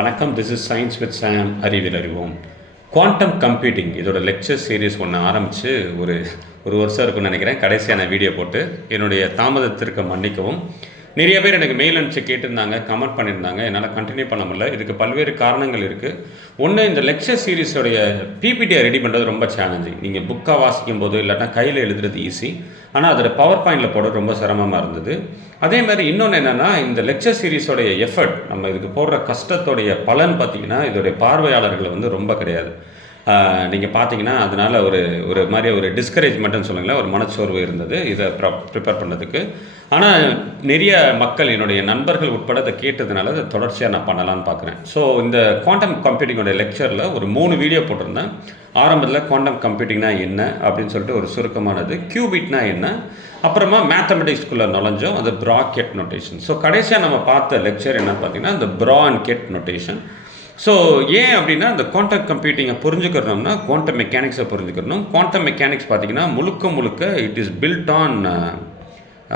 வணக்கம். This is science with சாம். அறிவியல் அறிவோம். குவாண்டம் கம்ப்யூட்டிங் இதோட லெக்சர் சீரீஸ் ஒன்று ஆரம்பித்து ஒரு ஒரு வருஷம் இருக்குன்னு நினைக்கிறேன். கடைசியான வீடியோ போட்டு என்னுடைய தாமதத்திற்கு மன்னிக்கவும். நிறைய பேர் எனக்கு மெயில் அனுப்பிச்சு கேட்டிருந்தாங்க, கமெண்ட் பண்ணியிருந்தாங்க. என்னால் கண்டினியூ பண்ண முடியல. இதுக்கு பல்வேறு காரணங்கள் இருக்குது. ஒன்று, இந்த லெக்சர் சீரீஸோடைய பிபிடியை ரெடி பண்ணுறது ரொம்ப சேலஞ்சிங். நீங்கள் புக்காக வாசிக்கும் போது இல்லாட்டா கையில் எழுதுறது ஈஸி, ஆனால் அதில் பவர் பாயிண்டில் போட ரொம்ப சிரமமாக இருந்தது. அதே மாதிரி இன்னொன்று என்னென்னா, இந்த லெக்சர் சீரீஸோடைய எஃபர்ட், நம்ம இதுக்கு போடுற கஷ்டத்தோடைய பலன் பார்த்திங்கன்னா இதோடைய பார்வையாளர்கள் வந்து ரொம்ப கிடையாது. நீங்கள் பார்த்தீங்கன்னா அதனால் ஒரு மாதிரி ஒரு டிஸ்கரேஜ்மெண்ட்டுன்னு சொல்லுங்களேன், ஒரு மனச்சோர்வு இருந்தது இதை ப்ரிப்பேர் பண்ணுறதுக்கு. ஆனால் நிறைய மக்கள், என்னுடைய நண்பர்கள் உட்பட அதை கேட்டதுனால அதை தொடர்ச்சியாக நான் பண்ணலான்னு பார்க்குறேன். ஸோ இந்த குவாண்டம் கம்ப்யூட்டிங்கோட லெக்சரில் ஒரு 3 வீடியோ போட்டிருந்தேன். ஆரம்பத்தில் குவாண்டம் கம்ப்யூட்டிங்னா என்ன அப்படின்னு சொல்லிட்டு ஒரு சுருக்கமானது, கியூபிட்னா என்ன, அப்புறமா மேத்தமெட்டிக்ஸ்குள்ளே நுழைஞ்சோம், அது ப்ராக்கெட் நோட்டேஷன். ஸோ கடைசியாக நம்ம பார்த்த லெக்சர் என்னன்னு பார்த்தீங்கன்னா இந்த ப்ரா அண்ட் கெட் நோட்டேஷன். ஸோ ஏன் அப்படின்னா, இந்த குவாண்டம் கம்ப்யூட்டிங்கை புரிஞ்சுக்கிறோம்னா குவாண்டம் மெக்கானிக்ஸை புரிஞ்சுக்கணும். குவாண்டம் மெக்கானிக்ஸ் பார்த்திங்கன்னா முழுக்க இட் இஸ் பில்ட் ஆன்,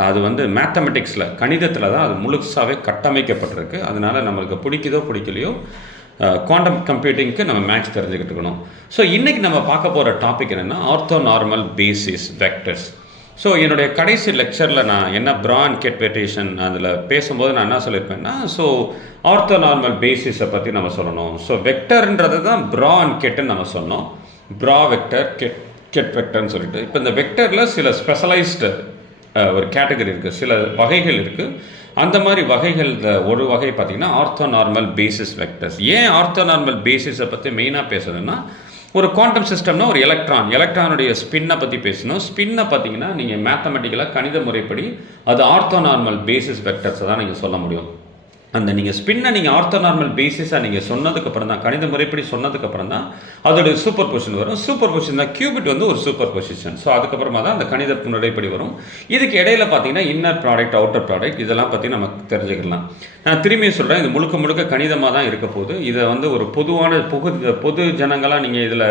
அது வந்து மேத்தமெட்டிக்ஸில், கணிதத்தில் தான் அது முழுசாகவே கட்டமைக்கப்பட்டிருக்கு. அதனால் நம்மளுக்கு பிடிக்குதோ பிடிக்கலையோ குவாண்டம் கம்ப்யூட்டிங்க்கு நம்ம மேக்ஸ் தெரிஞ்சுக்கிட்டுக்கணும். ஸோ இன்றைக்கி நம்ம பார்க்க போகிற டாபிக் என்னென்னா ortho normal basis vectors. So என்னுடைய கடைசி லெக்சரில் நான் என்ன ப்ரா அண்ட் கெட் வெக்டேஷன் அதில் பேசும்போது நான் என்ன சொல்லியிருப்பேன்னா, ஸோ ஆர்த்தோ நார்மல் பேசிஸை பற்றி நம்ம சொல்லணும். ஸோ வெக்டர்ன்றது தான் ப்ரா அண்ட் கெட்டுன்னு நம்ம சொன்னோம். ப்ரா வெக்டர், கெட் வெக்டர்னு சொல்லிட்டு. இப்போ இந்த வெக்டரில் சில ஸ்பெஷலைஸ்டு ஒரு கேட்டகரி இருக்குது, சில வகைகள் இருக்குது. அந்த மாதிரி வகைகளில் ஒரு வகை பார்த்திங்கன்னா ஆர்த்தோ நார்மல் பேசிஸ் வெக்டர்ஸ். ஏன் ஆர்த்தோ நார்மல் பேசிஸை பற்றி மெயினாக பேசுகிறதுன்னா, ஒரு குவாண்டம் சிஸ்டம்னா ஒரு எலக்ட்ரானுடைய ஸ்பின்னை பற்றி பேசணும். ஸ்பின்னை பார்த்தீங்கன்னா நீங்கள் மேத்தமெட்டிக்கலாக கணித முறைப்படி அது ஆர்த்தோ நார்மல் பேசிஸ் வெக்டர்ஸை தான் நீங்கள் சொல்ல முடியும். அந்த நீங்கள் ஸ்பின்னை நீங்கள் ஆர்த்தோ நார்மல் பேசிஸாக நீங்கள் சொன்னதுக்கப்புறம் தான், கணித முறைப்படி சொன்னதுக்கப்புறம் தான் அதோடைய சூப்பர் பொசிஷன் வரும். சூப்பர் பொசிஷன் தான் கியூபிட் வந்து ஒரு சூப்பர் பொசிஷன். ஸோ அதுக்கப்புறமா தான் அந்த கணித முறைப்படி வரும். இதுக்கு இடையில பார்த்தீங்கன்னா இன்னர் ப்ராடக்ட், அவுட்டர் ப்ராடக்ட், இதெல்லாம் பற்றி நம்ம தெரிஞ்சுக்கலாம். நான் திரும்பி சொல்கிறேன், இது முழுக்க கணிதமாக தான் இருக்க போகுது. இதை வந்து ஒரு பொது ஜனங்களாக நீங்கள் இதில்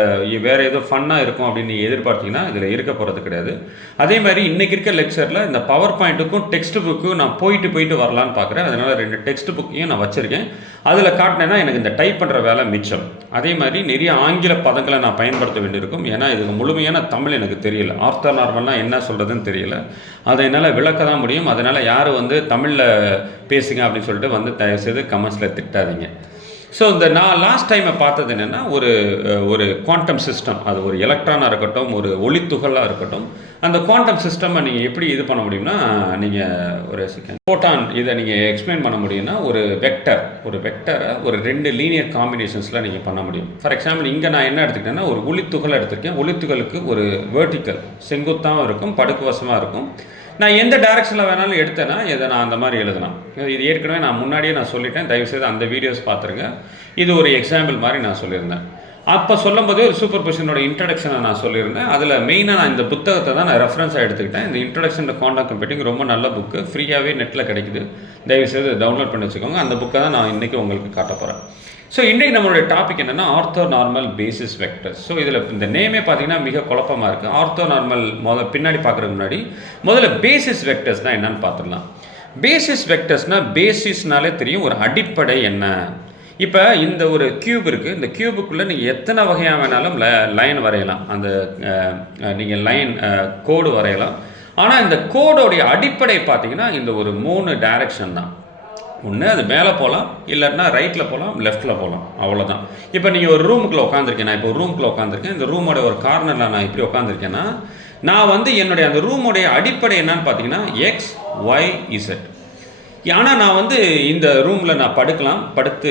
வேறு ஏதோ ஃபன்னாக இருக்கும் அப்படின்னு நீங்கள் எதிர்பார்த்தீங்கன்னா இதில் இருக்க போகிறது கிடையாது. அதே மாதிரி இன்றைக்கி இருக்க லெக்சரில் இந்த பவர் பாயிண்ட்டுக்கும் டெக்ஸ்ட் புக்கும் நான் போயிட்டு வரலான்னு பார்க்குறேன். அதனால் 2 டெக்ஸ்ட் புக்கையும் நான் வச்சுருக்கேன். அதில் காட்டினேன்னா எனக்கு இந்த டைப் பண்ணுற வேலை மிச்சம். அதே மாதிரி நிறைய ஆங்கில பதங்களை நான் பயன்படுத்த வேண்டியிருக்கும். ஏன்னா இதுக்கு முழுமையான தமிழ் எனக்கு தெரியல. ஆர்த்தோ நார்மல்னால் என்ன சொல்கிறதுன்னு தெரியல. அதை என்னால் விளக்க தான் முடியும். அதனால் யாரும் வந்து தமிழில் பேசுங்க அப்படின்னு சொல்லிட்டு வந்து தயவுசெய்து கமெண்ட்ஸில் திட்டாதீங்க. ஸோ இந்த நான் லாஸ்ட் டைமை பார்த்தது என்னென்னா, ஒரு குவாண்டம் சிஸ்டம், அது ஒரு எலக்ட்ரானாக இருக்கட்டும், ஒரு ஒளித்துகளாக இருக்கட்டும், அந்த குவாண்டம் சிஸ்டமை நீங்கள் எப்படி இது பண்ண முடியும்னா, நீங்கள் ஒரு செகண்ட் ஃபோட்டான் இதை நீங்கள் எக்ஸ்பிளைன் பண்ண முடியும்னா, ஒரு வெக்டரை ஒரு 2 லீனியர் காம்பினேஷன்ஸில் நீங்கள் பண்ண முடியும். ஃபார் எக்ஸாம்பிள் இங்கே நான் என்ன எடுத்துக்கிட்டேன்னா, ஒரு ஒளித்துகளை எடுத்திருக்கேன். ஒளித்துகளுக்கு ஒரு வெர்டிக்கல் செங்குத்தாகவும் இருக்கும், படுக்குவசமாக இருக்கும். நான் எந்த டைரக்ஷனில் வேணாலும் எடுத்தேன்னா இதை நான் அந்த மாதிரி எழுதலாம். இது ஏற்கனவே நான் முன்னாடியே நான் சொல்லிட்டேன். தயவுசெய்து அந்த வீடியோஸ் பார்த்துருங்க. இது ஒரு எக்ஸாம்பிள் மாதிரி நான் சொல்லியிருந்தேன். அப்போ சொல்லும் போதே ஒரு சூப்பர் பொசிஷனோட இன்ட்ரடக்ஷனை நான் சொல்லியிருந்தேன். அதில் மெயினாக நான் இந்த புத்தகத்தை தான் நான் ரெஃபரன்ஸாக எடுத்துக்கிட்டேன். இந்த இன்ட்ரடக்ஷன் டு குவாண்டம் கம்ப்யூட்டிங் ரொம்ப நல்ல புக்கு, ஃப்ரீயாகவே நெட்டில் கிடைக்குது. தயவுசெய்து டவுன்லோட் பண்ணி வச்சுக்கோங்க. அந்த புக்கை தான் நான் இன்றைக்கி உங்களுக்கு காட்ட போகிறேன். ஸோ இன்றைக்கி நம்மளுடைய டாபிக் என்னென்னா ortho normal basis vectors. So இதில் இந்த நேமே பார்த்தீங்கன்னா மிக குழப்பமாக இருக்குது. ஆர்த்தோ நார்மல் பின்னாடி பார்க்குறதுக்கு முன்னாடி முதல்ல பேசிஸ் வெக்டர்ஸ்னால் என்னன்னு பார்த்துடலாம். பேசிஸ் வெக்டர்ஸ்னால் பேசிஸ்னாலே தெரியும், ஒரு அடிப்படை என்ன. இப்போ இந்த ஒரு கியூப் இருக்குது. இந்த கியூபுக்குள்ளே நீங்கள் எத்தனை வகையாக வேணாலும் லைன் வரையலாம். அந்த நீங்கள் லைன் கோடு வரையலாம். ஆனால் இந்த கோடோடைய அடிப்படை பார்த்தீங்கன்னா இந்த ஒரு 3 டைரக்ஷன் தான். ஒன்று அது மேலே போகலாம், இல்லைன்னா ரைட்டில் போகலாம், லெஃப்ட்டில் போகலாம், அவ்வளோதான். இப்போ நீங்கள் ஒரு ரூமுக்குள்ளே உட்காந்துருக்கேன். நான் இப்போ ஒரு ரூமுக்குள்ளே உட்காந்துருக்கேன். இந்த ரூமோட ஒரு கார்னரில் நான் இப்படி உட்காந்துருக்கேன்னா, நான் வந்து என்னுடைய அந்த ரூமுடைய அடிப்படை என்னன்னு பார்த்தீங்கன்னா X, Y, Z. ஆனால் நான் வந்து இந்த ரூமில் நான் படுத்து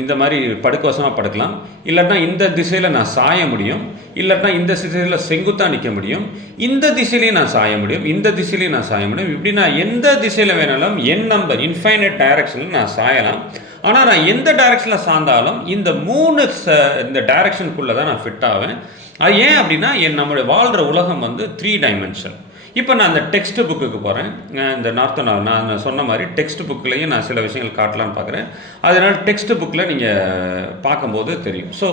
இந்த மாதிரி படுக்கவசமாக படுக்கலாம், இல்லைன்னா இந்த திசையில் நான் சாய முடியும், இல்லைன்னா இந்த திசையில் செங்குத்தாக நிற்க முடியும், இந்த திசையிலையும் நான் சாய முடியும், இந்த திசையிலையும் நான் சாய முடியும். இப்படி நான் எந்த திசையில் வேணாலும் நம்பர் இன்ஃபைனைட் டைரக்ஷனில் நான் சாயலாம். ஆனால் நான் எந்த டைரக்ஷனில் சாய்ந்தாலும் இந்த 3 டைரக்ஷனுக்குள்ளே தான் நான் ஃபிட் ஆவேன். அது ஏன் அப்படின்னா நம்மளுடைய வாழ்கிற உலகம் வந்து 3 டைமென்ஷன். இப்போ நான் அந்த டெக்ஸ்ட் புக்குக்கு போகிறேன். இந்த நான் சொன்ன மாதிரி டெக்ஸ்ட் புக்கிலையும் நான் சில விஷயங்கள் காட்டலான்னு பார்க்குறேன். அதனால் டெக்ஸ்ட் புக்கில் நீங்கள் பார்க்கும்போது தெரியும். ஸோ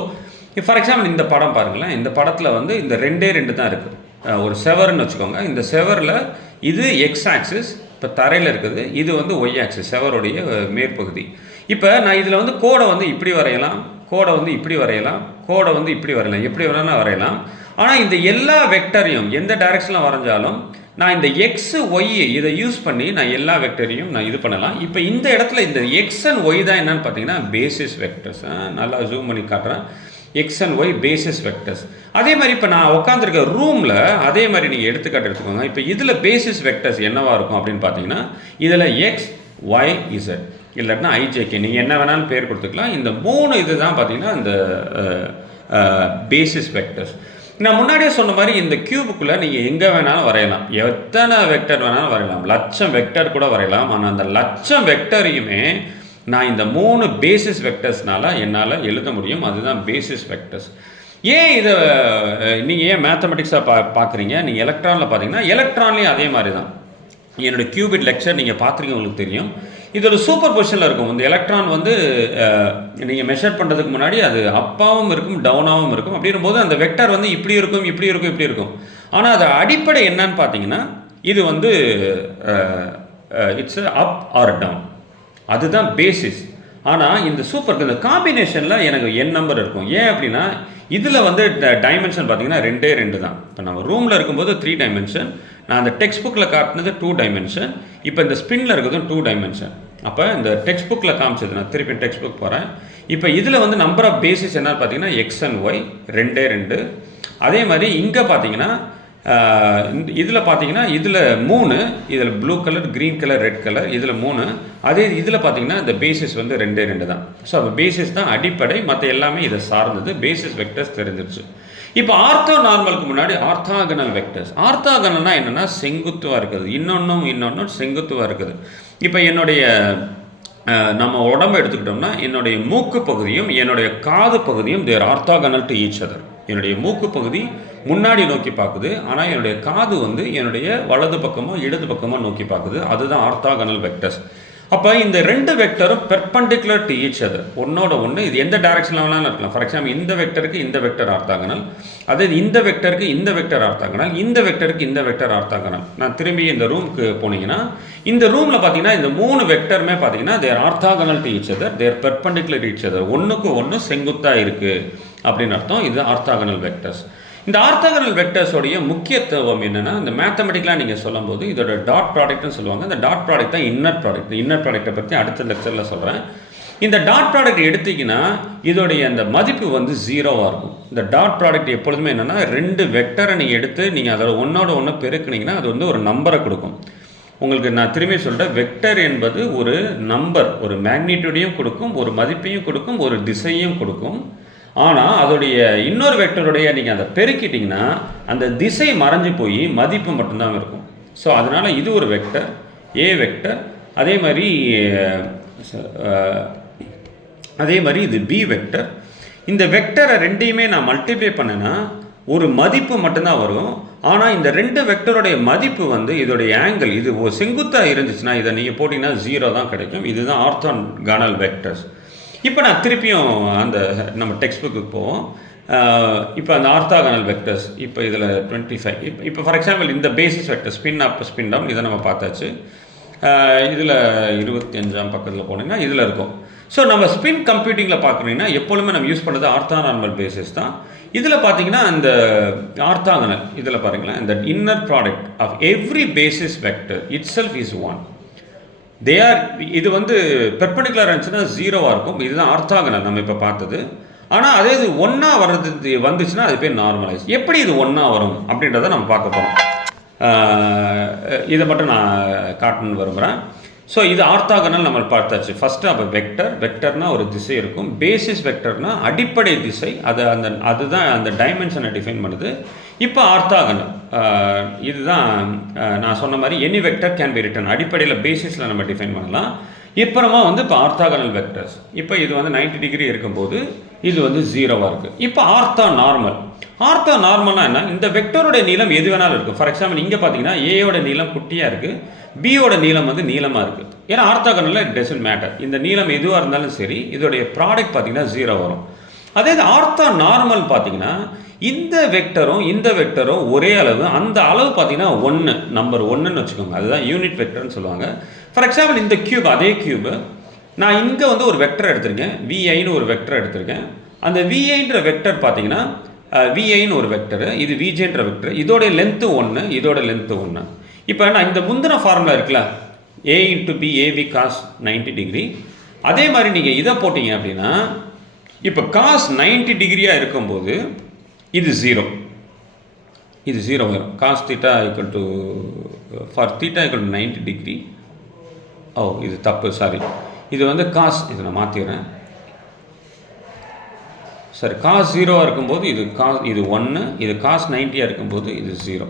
ஃபார் எக்ஸாம்பிள் இந்த படம் பாருங்களேன். இந்த படத்தில் வந்து இந்த 2 தான் இருக்குது. ஒரு செவர்னு வச்சுக்கோங்க. இந்த செவரில் இது எக்ஸ் ஆக்சிஸ், இப்போ தரையில் இருக்குது, இது வந்து ஒய் ஆக்சிஸ், செவருடைய மேற்பகுதி. இப்போ நான் இதில் வந்து கோடை வந்து இப்படி வரையலாம், கோடை வந்து இப்படி வரையலாம், கோடை வந்து இப்படி வரையலாம், எப்படி வேணாலும் வரையலாம். ஆனால் இந்த எல்லா வெக்டரையும் எந்த டைரக்ஷனில் வரைஞ்சாலும் நான் இந்த எக்ஸ் ஒய் இதை யூஸ் பண்ணி நான் எல்லா வெக்டரையும் நான் இது பண்ணலாம். இப்போ இந்த இடத்துல இந்த எக்ஸ் அண்ட் ஒய் தான் என்னன்னு பார்த்தீங்கன்னா பேசிஸ் வெக்டர்ஸ். நல்லா ஜூம் பண்ணி காட்டுறேன். X and y basis vectors. அதே மாதிரி இப்போ நான் உட்காந்துருக்க ரூமில் அதே மாதிரி நீங்கள் எடுத்துக்காட்டு எடுத்துக்கோங்க. இப்போ இதில் பேசிஸ் வெக்டர்ஸ் என்னவா இருக்கும் அப்படின்னு பார்த்தீங்கன்னா இதில் எக்ஸ் ஒய் இசட் இல்லைன்னா ஐஜேகே நீங்கள் என்ன வேணாலும் பேர் கொடுத்துக்கலாம். இந்த 3 இது தான் பார்த்தீங்கன்னா இந்த பேசிஸ் வெக்டர்ஸ். நான் முன்னாடியே சொன்ன மாதிரி இந்த கியூபுக்குள்ளே நீங்கள் எங்கே வேணாலும் வரையலாம், எத்தனை வெக்டர் வேணாலும் வரையலாம், 1,00,000 வெக்டர் கூட வரையலாம். ஆனால் அந்த 1,00,000 வெக்டரையுமே நான் இந்த 3 பேசிஸ் வெக்டர்ஸ்னால என்னால் எழுத முடியும். அதுதான் பேசிஸ் வெக்டர்ஸ். ஏன் இதை நீங்கள் ஏன் மேத்தமெட்டிக்ஸாக பார்க்குறீங்க? நீங்கள் எலக்ட்ரானில் பார்த்தீங்கன்னா எலக்ட்ரான்லேயும் அதே மாதிரி தான். என்னுடைய கியூபிட் லெக்சர் நீங்கள் பார்த்துருக்கீங்க, உங்களுக்கு தெரியும். இது ஒரு சூப்பர் பொசிஷனில் இருக்கும். இந்த எலக்ட்ரான் வந்து நீங்கள் மெஷர் பண்ணுறதுக்கு முன்னாடி அது அப்பாவும் இருக்கும் டவுனாகவும் இருக்கும். அப்படிங்கும்போது அந்த வெக்டர் வந்து இப்படி இருக்கும், இப்படி இருக்கும், இப்படி இருக்கும். ஆனால் அது அடிப்படை என்னன்னு பார்த்தீங்கன்னா இது வந்து இட்ஸ் அப் ஆர் டவுன், அதுதான் பேசிஸ். ஆனால் இந்த சூப்பருக்கு இந்த காம்பினேஷனில் எனக்கு n நம்பர் இருக்கும். ஏன் அப்படின்னா இதில் வந்து டைமென்ஷன் பார்த்தீங்கன்னா 2 தான். இப்போ நம்ம ரூமில் இருக்கும்போது 3 டைமென்ஷன், நான் அந்த டெக்ஸ்ட் புக்கில் காட்டினது 2 டைமென்ஷன், இப்போ இந்த ஸ்பின்னில் இருக்கிறதும் 2 டைமென்ஷன். அப்போ இந்த டெக்ஸ்ட் புக்கில் காமிச்சது நான் திருப்பி டெக்ஸ்ட் புக் போகிறேன். இப்போ இதில் வந்து நம்பர் ஆஃப் பேசிஸ் என்னன்னு பார்த்தீங்கன்னா எக்ஸ் அண்ட் ஒய் 2. அதே மாதிரி இங்கே பார்த்தீங்கன்னா இதில் பார்த்தீங்கன்னா இதில் 3, இதில் blue colour, green colour, red colour, இதில் 3. அதே இதில் பார்த்தீங்கன்னா இந்த பேசிஸ் வந்து 2 தான். ஸோ அப்போ பேசிஸ் தான் அடிப்படை, மற்ற எல்லாமே இதை சார்ந்தது. பேசிஸ் வெக்டர்ஸ் தெரிஞ்சிருச்சு. இப்போ ஆர்த்தோ நார்மலுக்கு முன்னாடி ஆர்த்தாகனல் வெக்டர்ஸ். ஆர்த்தாகனல்னா என்னென்னா செங்குத்துவாக இருக்குது, இன்னொன்றும் செங்குத்துவாக இருக்குது. இப்போ என்னுடைய நம்ம உடம்பு எடுத்துக்கிட்டோம்னா என்னுடைய மூக்கு பகுதியும் என்னுடைய காது பகுதியும் தேர் ஆர்த்தாகனல் டு ஈச் அதர். என்னுடைய மூக்கு பகுதி முன்னாடி நோக்கி பார்க்குது, ஆனால் என்னுடைய காது வந்து என்னுடைய வலது பக்கமோ இடது பக்கமோ நோக்கி பார்க்குது. அதுதான் ஆர்த்தாகனல் வெக்டர்ஸ். அப்போ இந்த 2 வெக்டரும் பெர்பெண்டிகுலர் டு ஈச் அதர், ஒன்னோட ஒன்று. இது எந்த டைரக்ஷனில் வேணாலும் இருக்கலாம். ஃபார் எக்ஸாம்பிள் இந்த வெக்டருக்கு இந்த வெக்டர் ஆர்த்தாகனல், அதே இந்த வெக்டருக்கு இந்த வெக்டர் ஆர்த்தாகனல், இந்த வெக்டருக்கு இந்த வெக்டர் ஆர்த்தாகனல். நான் திரும்பி இந்த ரூமுக்கு போனீங்கன்னா இந்த ரூமில் பார்த்தீங்கன்னா இந்த 3 வெக்டருமே பார்த்தீங்கன்னா there orthogonal to each other, there perpendicular each other, ஒன்றுக்கு ஒன்று செங்குத்தாக இருக்குது அப்படின்னு அர்த்தம். இது ஆர்த்தாகனல் வெக்டர்ஸ். இந்த ஆர்த்தாகனல் வெக்டர்ஸோடைய முக்கியத்துவம் என்னென்னா இந்த மேத்தமெட்டிக்கலாக நீங்கள் சொல்லும்போது இதோட டாட் ப்ராடக்ட்னு சொல்லுவாங்க. இந்த டாட் ப்ராடக்ட் தான் இன்னர் ப்ராடக்ட். இன்னர் ப்ராடக்ட்டை பற்றி அடுத்த லெக்சரில் சொல்கிறேன். இந்த டாட் ப்ராடக்ட் எடுத்திங்கன்னா இதோடைய அந்த மதிப்பு வந்து 0வாக இருக்கும். இந்த டாட் ப்ராடக்ட் எப்பொழுதுமே என்னென்னா 2 வெக்டரை நீங்கள் எடுத்து நீங்கள் அதோட ஒன்றோட ஒன்று பெருக்குனீங்கன்னா அது வந்து ஒரு நம்பரை கொடுக்கும். உங்களுக்கு நான் திரும்பி சொல்கிறேன், வெக்டர் என்பது ஒரு நம்பர், ஒரு மேக்னிடியூடையும் கொடுக்கும், ஒரு மதிப்பையும் கொடுக்கும், ஒரு திசையும் கொடுக்கும். ஆனால் அதோடைய இன்னொரு வெக்டருடைய நீங்கள் அதை பெருக்கிட்டிங்கன்னா அந்த திசை மறைஞ்சு போய் மதிப்பு மட்டும்தான் இருக்கும். ஸோ அதனால் இது ஒரு வெக்டர், ஏ வெக்டர். அதே மாதிரி இது பி வெக்டர். இந்த வெக்டரை 2யுமே நான் மல்டிப்ளை பண்ணேன்னா ஒரு மதிப்பு மட்டும்தான் வரும். ஆனால் இந்த 2 வெக்டருடைய மதிப்பு வந்து இதோடைய ஆங்கிள், இது செங்குத்தாக இருந்துச்சுன்னா இதை நீங்கள் போட்டிங்கன்னா 0 தான் கிடைக்கும். இதுதான் ஆர்த்தோகனல் வெக்டர்ஸ். இப்போ நான் திருப்பியும் அந்த நம்ம டெக்ஸ்ட் புக்கு போவோம். இப்போ அந்த ஆர்த்தாகனல் வெக்டர்ஸ் இப்போ இதில் 25. இப்போ ஃபார் எக்ஸாம்பிள் இந்த பேசிஸ் வெக்டர் ஸ்பின் அப் ஸ்பின் டவுன் இதை நம்ம பார்த்தாச்சு. இதில் 25ஆம் பக்கத்தில் போனீங்கன்னா இதில் இருக்கும். ஸோ நம்ம ஸ்பின் கம்ப்யூட்டிங்கில் பார்க்குறீங்கன்னா எப்பொழுதுமே நம்ம யூஸ் பண்ணுறது ஆர்த்தாகனல் பேசிஸ் தான். இதில் பார்த்தீங்கன்னா இந்த ஆர்த்தாகனல் இதில் பாருங்களேன், இந்த inner product of every basis vector இட் செல்ஃப் இஸ் 1. இது வந்து பெர்பெண்டிகுலர் இருந்துச்சுன்னா 0வாக இருக்கும். இதுதான் ஆர்த்தாகனல் நம்ம இப்போ பார்த்தது. ஆனால் அதே இது 1ஆ வர்றது வந்துச்சுன்னா அது பேர் நார்மலைஸ். எப்படி இது 1ஆ வரும் அப்படின்றத நம்ம பார்க்க போகிறோம். இதை மட்டும் நான் காட்டணும்னு விரும்புகிறேன். ஸோ இது ஆர்த்தாகனல் நம்ம பார்த்தாச்சு. ஃபஸ்ட்டு அப்போ வெக்டர்னால் ஒரு திசை இருக்கும். பேசிஸ் வெக்டர்னால் அடிப்படை திசை, அதுதான் அந்த டைமென்ஷனை டிஃபைன் பண்ணுது. இப்போ ஆர்த்தாகனல் இதுதான் நான் சொன்ன மாதிரி any vector can be written, அடிப்படையில் பேசிஸில் நம்ம டிஃபைன் பண்ணலாம். இப்போமா வந்து இப்போ ஆர்த்தாகனல் வெக்டர்ஸ் இப்போ இது வந்து 90 டிகிரி இருக்கும்போது இது வந்து 0வாக இருக்குது. இப்போ ஆர்த்தோ நார்மல்னா என்ன? இந்த வெக்டரோட நீளம் எது வேணாலும் இருக்கும். ஃபார் எக்ஸாம்பிள் இங்கே பார்த்தீங்கன்னா ஏயோட நீளம் குட்டியாக இருக்குது, பியோட நீளம் வந்து நீளமாக இருக்குது. ஏன்னா ஆர்த்தாகனலில் இட் டசன்ட் மேட்டர், இந்த நீளம் எதுவாக இருந்தாலும் சரி இதோடைய ப்ராடக்ட் பார்த்தீங்கன்னா 0 வரும். அதே இது ஆர்த்தோ நார்மல் பார்த்தீங்கன்னா இந்த வெக்டரும் ஒரே அளவு, அந்த அளவு பார்த்தீங்கன்னா 1 நம்பர் 1ன்னு வச்சுக்கோங்க. அதுதான் யூனிட் வெக்டர்னு சொல்லுவாங்க. ஃபார் எக்ஸாம்பிள் இந்த கியூப், அதே கியூப் நான் இங்கே வந்து ஒரு வெக்டர் எடுத்திருக்கேன், விஐன்னு ஒரு வெக்டர் எடுத்திருக்கேன். அந்த விஐன்ற வெக்டர் பார்த்தீங்கன்னா விஐன்னு ஒரு வெக்டர், இது விஜேன்ற வெக்டர், இதோடைய லென்த்து 1, இதோட லென்த்து 1. இப்போ நான் இந்த முந்தின ஃபார்முலா இருக்குல்ல, a into b ab cos 90 degree, அதே மாதிரி நீங்கள் இதை போட்டிங்க அப்படின்னா இப்போ காஸ் 90 டிகிரியாக இருக்கும்போது இது 0, இது 0 வரும். Cos theta equal to for theta equal to 90 degree. ஓ இது தப்பு, சாரி, இது வந்து காஸ், இதை நான் மாற்றிடுறேன். சரி, காஸ் 0 இருக்கும்போது இது காஸ், இது 1, இது காஸ் 90 இருக்கும்போது இது 0.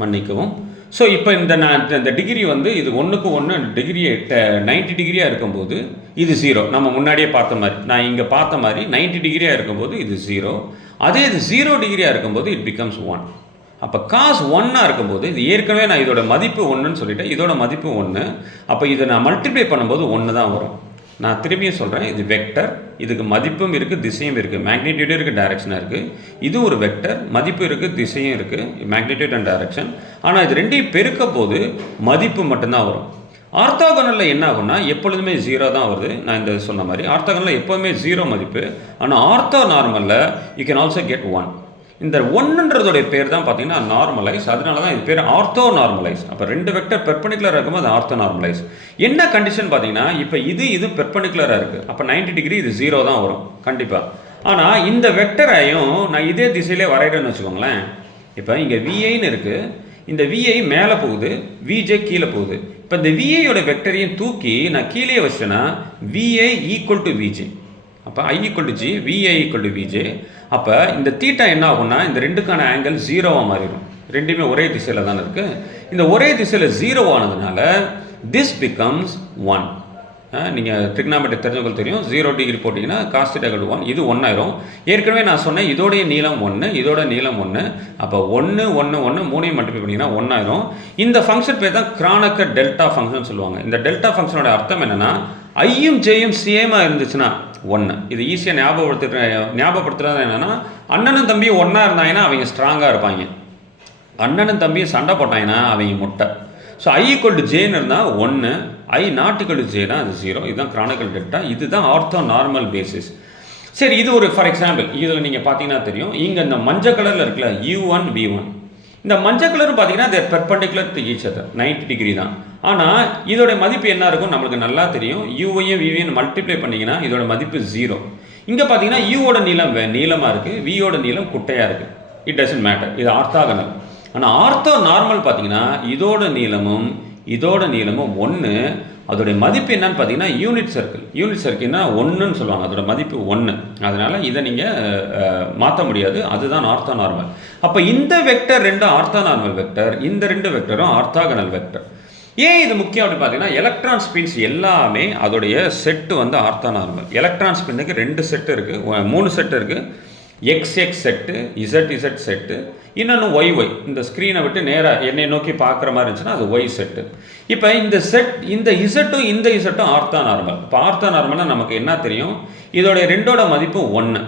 மன்னிக்கவும். ஸோ இப்போ இந்த டிகிரி வந்து இது 1க்கு 1 டிகிரி 90 டிகிரியாக இருக்கும்போது இது 0. நம்ம முன்னாடியே பார்த்த மாதிரி, நான் இங்கே பார்த்த மாதிரி 90 டிகிரியாக இருக்கும்போது இது 0. அதே இது 0 டிகிரியாக இருக்கும்போது இட் பிகம்ஸ் 1. அப்போ காஸ் 1ஆக இருக்கும்போது இது ஏற்கனவே நான் இதோட மதிப்பு 1ன்னு சொல்லிட்டேன், இதோட மதிப்பு 1. அப்போ இதை நான் மல்டிப்ளை பண்ணும்போது 1 தான் வரும். நான் திரும்பியும் சொல்கிறேன், இது வெக்டர், இதுக்கு மதிப்பும் இருக்குது திசையும் இருக்குது, மேக்னிடியூடும் இருக்குது டைரக்ஷனாக இருக்குது. இது ஒரு வெக்டர், மதிப்பு இருக்குது திசையும் இருக்குது, மேக்னிடியூட் அண்ட் டைரக்ஷன். ஆனால் இது ரெண்டையும் பெருக்க போது மதிப்பு மட்டும்தான் வரும். ஆர்த்தோகனலில் என்ன ஆகும்னா எப்பொழுதுமே 0 தான் வருது. நான் இந்த சொன்ன மாதிரி ஆர்த்தோகனலில் எப்போவுமே 0 மதிப்பு. ஆனால் ஆர்த்தோ நார்மலில் யூ கேன் ஆல்சோ கெட் 1. இந்த 1ன்றதோடைய பேர் தான் பார்த்தீங்கன்னா நார்மலைஸ். அதனால தான் இது பேர் ஆர்த்தோ நார்மலைஸ். அப்போ ரெண்டு வெக்டர் பெர்பெண்டிகுலராக இருக்கும்போது அது ஆர்த்தோ நார்மலைஸ். என்ன கண்டிஷன் பார்த்தீங்கன்னா இப்போ இது பெர்பெண்டிகுலராக இருக்குது, அப்போ 90 டிகிரி இது 0 தான் வரும் கண்டிப்பாக. ஆனால் இந்த வெக்டரையும் நான் இதே திசையிலே வரைகிறேன்னு வச்சுக்கோங்களேன். இப்போ இங்கே விஐன்னு இருக்குது, இந்த விஐ மேலே போகுது, விஜே கீழே போகுது. இப்போ இந்த விஐயோட வெக்டரையும் தூக்கி நான் கீழே வச்சேன்னா விஐ ஈக்குவல் டு விஜே. அப்போ I equal to j, v i equal to v j. அப்போ இந்த தீட்டா என்ன ஆகும்னா இந்த ரெண்டுக்கான ஆங்கிள் 0வாக மாறிடும். ரெண்டுமே ஒரே திசையில் தானே இருக்குது. இந்த ஒரே திசையில் 0 ஆனதுனால திஸ் பிகம்ஸ் 1. நீங்கள் ட்ரிக்னாமெட்ரி தெரிஞ்சவங்களுக்கு தெரியும், 0 டிகிரி போட்டிங்கன்னா காஸ் தீட்டா ஈக்குவல் டு 1, இது 1 ஆயிரும். ஏற்கனவே நான் சொன்னேன் இதோடைய நீளம் 1, இதோட நீளம் 1. அப்போ 1 1 1 மூணையும் மல்டிப்ளை பண்ணிங்கன்னா 1 ஆயிரும். இந்த ஃபங்க்ஷன் பேர் தான் கிரானக்கர் டெல்டா ஃபங்க்ஷன் சொல்லுவாங்க. இந்த டெல்டா ஃபங்க்ஷனோட அர்த்தம் என்னென்னா ஐயும் ஜேயும் சேமாக இருந்துச்சுன்னா 1. இது ஈஸியாக ஞாபகப்படுத்துறது என்னென்னா அண்ணனும் தம்பியும் ஒன்றா இருந்தாங்கன்னா அவங்க ஸ்ட்ராங்காக இருப்பாங்க, அண்ணனும் தம்பியும் சண்டை போட்டாங்கன்னா அவங்க முட்டை. ஸோ I ஈக்குவல் டு ஜேன்னு இருந்தால் 1, I நாட் ஈக்குவல் டு ஜேனா அது 0. இதுதான் கிரானிக்கல் டெல்டா, இதுதான் ஆர்த்தோ நார்மல் பேசிஸ். சரி, இது ஒரு ஃபார் எக்ஸாம்பிள். இதில் நீங்கள் பார்த்தீங்கன்னா தெரியும், இங்கே இந்த மஞ்சள் கலரில் இருக்குல்ல U1 V1, இந்த மஞ்சள் கலரும் பார்த்தீங்கன்னா there perpendicular to each other 90 degree தான். ஆனால் இதோட மதிப்பு என்ன இருக்கும் நம்மளுக்கு நல்லா தெரியும். யூவையும் விவையும் மல்டிப்ளை பண்ணிங்கன்னா இதோட மதிப்பு 0. இங்கே பார்த்தீங்கன்னா யூவோட நீளம் நீளமாக இருக்குது, வியோட நீளம் குட்டையாக இருக்குது. இட் டசன்ட் மேட்டர், இது ஆர்த்தோகனல். ஆனால் ஆர்த்தோ நார்மல் பார்த்தீங்கன்னா இதோட நீளமும் இதோட நீளமும் 1. அதோடைய மதிப்பு என்னன்னு பார்த்தீங்கன்னா யூனிட் சர்க்கிள்னா 1ன்னு சொல்லுவாங்க, அதோட மதிப்பு 1. அதனால் இதை நீங்கள் மாற்ற முடியாது, அதுதான் ஆர்த்தோ நார்மல். அப்போ இந்த வெக்டர் ரெண்டும் ஆர்த்தோ நார்மல் வெக்டர், இந்த ரெண்டு வெக்டரும் ஆர்த்தோகனல் வெக்டர். ஏன் இது முக்கியம் அப்படின்னு பார்த்தீங்கன்னா எலக்ட்ரான் ஸ்பின்ஸ் எல்லாமே அதோடைய செட்டு வந்து ஆர்த்தோ நார்மல். எலக்ட்ரான் ஸ்பின்னுக்கு 2 செட்டு இருக்குது, 3 செட்டு இருக்குது. XX செட்டு, ZZ செட்டு, இன்னொன்று YY. இந்த ஸ்க்ரீனை விட்டு நேராக என்னை நோக்கி பார்க்குற மாதிரி இருந்துச்சுன்னா அது Y செட்டு. இப்போ இந்த செட், இந்த இசட்டும் இந்த இசட்டும் ஆர்த்தோ நார்மல். இப்போ ஆர்த்தோ நார்மல்னால் நமக்கு என்ன தெரியும், இதோடைய ரெண்டோட மதிப்பு 1,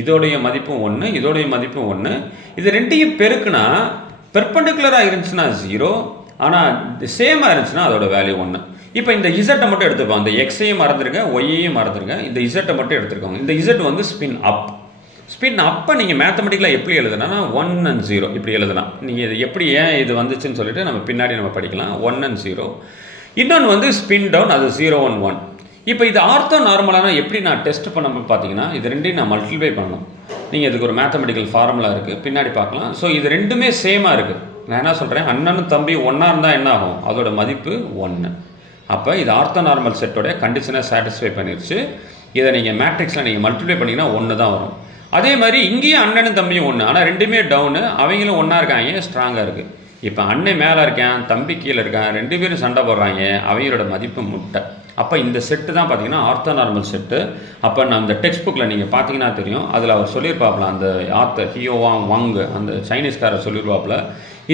இதோடைய மதிப்பு 1, இதோடைய மதிப்பு 1. இது ரெண்டையும் பெருக்குனா பெர்பெண்டிகுலராக இருந்துச்சுன்னா 0, ஆனால் சேமாக இருந்துச்சுன்னா அதோட வேல்யூ 1. இப்போ இந்த இசட்டை மட்டும் எடுத்துப்போம், இந்த எக்ஸையும் மறந்துருங்க, ஒய்யையும் மறந்துருங்க, இந்த இசட்டை மட்டும் எடுத்துருக்கோங்க. இந்த இசட் வந்து ஸ்பின் அப். ஸ்பின் அப்போ நீங்கள் மேத்தமெட்டிக்கலாக எப்படி எழுதுனா 1 and 0 இப்படி எழுதலாம். நீங்கள் இது எப்படி ஏன் இது வந்துச்சுன்னு சொல்லிட்டு நம்ம பின்னாடி நம்ம படிக்கலாம். 1 and 0. இன்னொன்று வந்து ஸ்பின் டவுன், அது 0 and 1. இப்போ இது ஆர்த்தோ நார்மலான எப்படி நான் டெஸ்ட் பண்ண பார்த்தீங்கன்னா இது ரெண்டையும் நான் மல்டிப்ளை பண்ணணும். நீங்கள் இதுக்கு ஒரு மேத்தமெட்டிக்கல் ஃபார்முலா இருக்குது, பின்னாடி பார்க்கலாம். ஸோ இது ரெண்டுமே சேமாக இருக்குது. நான் என்ன சொல்கிறேன், அண்ணனும் தம்பி ஒன்றா இருந்தால் என்ன ஆகும், அதோட மதிப்பு 1. அப்போ இது ஆர்த்தோ நார்மல் செட்டோடைய கண்டிஷனை சாட்டிஸ்ஃபை பண்ணிடுச்சு. இதை நீங்கள் மேட்ரிக்ஸில் நீங்கள் மல்டிப்ளை பண்ணிங்கன்னா 1 தான் வரும். அதே மாதிரி இங்கேயும் அண்ணனும் தம்பியும் 1, ஆனால் ரெண்டுமே டவுனு, அவங்களும் ஒன்றா இருக்காங்க, ஸ்ட்ராங்காக இருக்குது. இப்போ அண்ணன் மேலே இருக்கான், தம்பி கீழே இருக்கான், 2 பேரும் சண்டை போடுறாங்க, அவங்களோட மதிப்பு முட்டை. அப்போ இந்த செட்டு தான் பார்த்தீங்கன்னா ஆர்த்தோ நார்மல் செட்டு. அப்போ நான் அந்த டெக்ஸ்ட் புக்கில் நீங்கள் பார்த்தீங்கன்னா தெரியும், அதில் அவர் சொல்லியிருப்பாப்புல, அந்த ஆத்தர் ஹியோவாங் வாங் அந்த சைனீஸ்காரர் சொல்லியிருப்பாப்புல,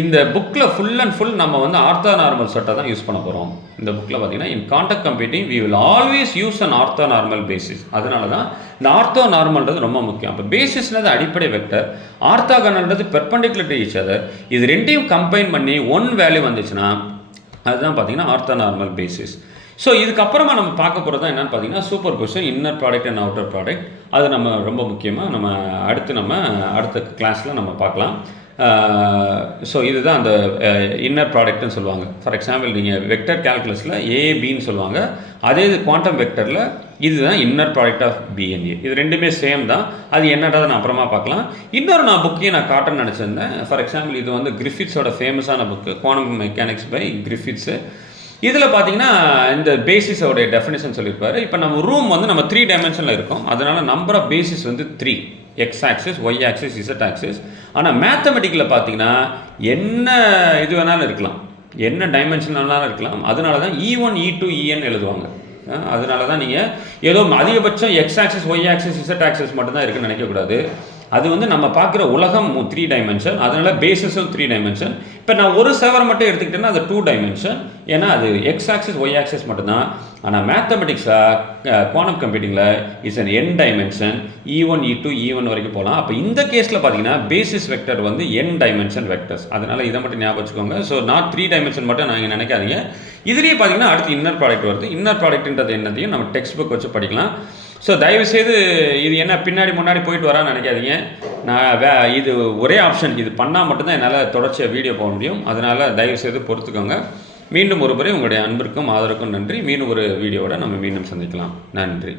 இந்த புக்கில் ஃபுல் அண்ட் ஃபுல் நம்ம வந்து ஆர்த்தோ நார்மல் செட்டை தான் யூஸ் பண்ண போகிறோம். இந்த புக்கில் பார்த்தீங்கன்னா in contact computing we will always use an orthonormal basis. அதனால தான் இந்த ஆர்த்தோ நார்மல்ன்றது ரொம்ப முக்கியம். அப்போ பேசிஸ்ன்றது அடிப்படை வெக்டர், ஆர்த்தோகனல்ன்றது பெர்பெண்டிகுலர் டு ஈச் அதர். இது ரெண்டையும் கம்பைன் பண்ணி 1 வேல்யூ வந்துச்சுன்னா அதுதான் பார்த்தீங்கன்னா ஆர்த்தோனார்மல் பேசிஸ். ஸோ இதுக்கப்புறமா நம்ம பார்க்க போகிறது தான் என்னென்னு பார்த்தீங்கன்னா super position, inner product and outer product. அது நம்ம ரொம்ப முக்கியமாக நம்ம அடுத்த கிளாஸில் நம்ம பார்க்கலாம். ஸோ இதுதான் அந்த இன்னர் ப்ராடக்ட்னு சொல்லுவாங்க. ஃபார் எக்ஸாம்பிள் நீங்கள் வெக்டர் கேல்குலஸில் ஏபின்னு சொல்லுவாங்க, அதே இது குவாண்டம் வெக்டரில் இதுதான் இன்னர் ப்ராடக்ட் ஆஃப் பிஎன்ஏ. இது ரெண்டுமே சேம் தான். அது என்னன்றதை நான் அப்புறமா பார்க்கலாம். இன்னொரு புக்கையும் நான் காட்டணும்னு நினச்சிருந்தேன். ஃபார் எக்ஸாம்பிள் இது வந்து கிரிஃபித்ஸோட ஃபேமஸான புக்கு, குவாண்டம் மெக்கானிக்ஸ் பை கிரிஃபித்ஸு. இதில் பார்த்தீங்கன்னா இந்த பேசிஸோடைய டெஃபினேஷன் சொல்லியிருப்பாரு. இப்போ நம்ம ரூம் வந்து நம்ம 3 டைமென்ஷனில் இருக்கோம். அதனால் நம்பர் ஆஃப் பேசிஸ் வந்து 3, x axis, y axis, z axis. ஆனால் மேத்தமெட்டிக்கில் பார்த்தீங்கன்னா என்ன இது வேணாலும் இருக்கலாம், என்ன டைமென்ஷன் வேணாலும் இருக்கலாம். அதனால தான் E1, E2, En எழுதுவாங்க. அதனால தான் நீங்கள் ஏதோ அதிகபட்சம் x axis, y axis, z axis மட்டும்தான் இருக்குன்னு நினைக்கக்கூடாது. அது வந்து நம்ம பார்க்குற உலகம் 3 டைமென்ஷன், அதனால் பேசிஸும் 3 டைமென்ஷன். இப்போ நான் ஒரு செவரை மட்டும் எடுத்துக்கிட்டேன்னா அது 2 டைமென்ஷன், ஏன்னா அது எக்ஸ் ஆக்சிஸ், ஒய் ஆக்சிஸ் மட்டும்தான். ஆனால் மேத்தமெட்டிக்ஸாக குவாண்டம் கம்ப்யூட்டிங்கில் is an n dimension, E1, E2, E1 வரைக்கும் போகலாம். அப்போ இந்த கேஸில் பார்த்தீங்கன்னா பேசிஸ் வெக்டர் வந்து n டைமென்ஷன் வெக்டர்ஸ். அதனால் இதை மட்டும் ஞாபகம் வச்சுக்கோங்க. ஸோ நாட் 3 டைமென்ஷன் மட்டும் நீங்கள் நினைக்காதீங்க. இதுலேயே பார்த்தீங்கன்னா அடுத்து இன்னர் ப்ராடக்ட் வருது. இன்னர் ப்ராடக்ட்ன்றது என்னதையும் நம்ம டெக்ஸ்ட் புக் வச்சு படிக்கலாம். ஸோ தயவுசெய்து இது என்ன பின்னாடி முன்னாடி போயிட்டு வரான்னு நினைக்காதீங்க. நான் இது ஒரே ஆப்ஷன், இது பண்ணால் மட்டும்தான் என்னால் தொடர்ச்சியாக வீடியோ போட முடியும். அதனால் தயவுசெய்து பொறுத்துக்கோங்க. மீண்டும் ஒரு முறை உங்களுடைய அன்பிற்கும் ஆதரவுக்கும் நன்றி. மீண்டும் ஒரு வீடியோவோட நம்ம மீண்டும் சந்திக்கலாம். நன்றி.